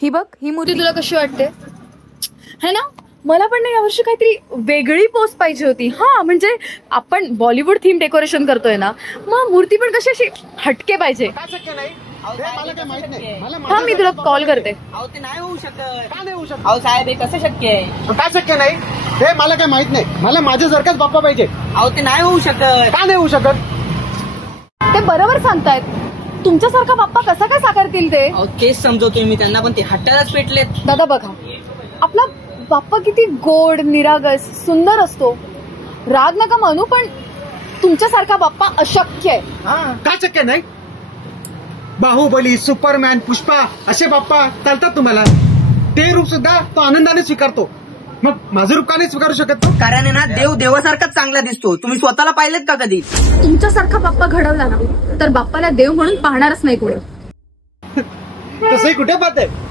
ही बघ, ही मूर्ती तुला कशी वाटते है ना? मला पण ना यावर्षी काहीतरी वेगळी पोस्ट पाहिजे होती. हा म्हणजे आपण बॉलिवूड थीम डेकोरेशन करतोय ना, मग मूर्ती पण कशी अशी हटके पाहिजे. हा मी तुला कॉल करते. ते नाही होऊ शकत. का नाही होऊ शकत? अहो साहेब, हे कसं शक्य आहे? काय शक्य नाही? हे मला काय माहित नाही. मला माझ्यासारखाच बाप्पा पाहिजे. अहो ते नाही होऊ शकत. का नाही होऊ शकत? ते बरोबर सांगतायत. तुमच्यासारखा बाप्पा कसा काय साकारतील ते? अहो तेच समजवतोय मी त्यांना, पण ते हट्टालाच पेटलेत. दादा बघा, आपला बाप्पा किती गोड, निरागस, सुंदर असतो. राग नका मानू, पण तुमच्यासारखा बाप्पा अशक्य आहे. काय शक्य नाही? बाहुबली, सुपरमॅन, पुष्पा असे बाप्पा चालतात तुम्हाला. ते रूप सुद्धा तो आनंदाने स्वीकारतो. मग माझं रूप का नाही स्वीकारू शकत तो? कारण आहे ना, देव देवासारखाच चांगला दिसतो. तुम्ही स्वतःला पाहिलेत का कधी? तुमच्यासारखा बाप्पा घडवला ना, तर बाप्पाला देव म्हणून पाहणारच नाही कोणी. तसंही कुठे पाहत आहे?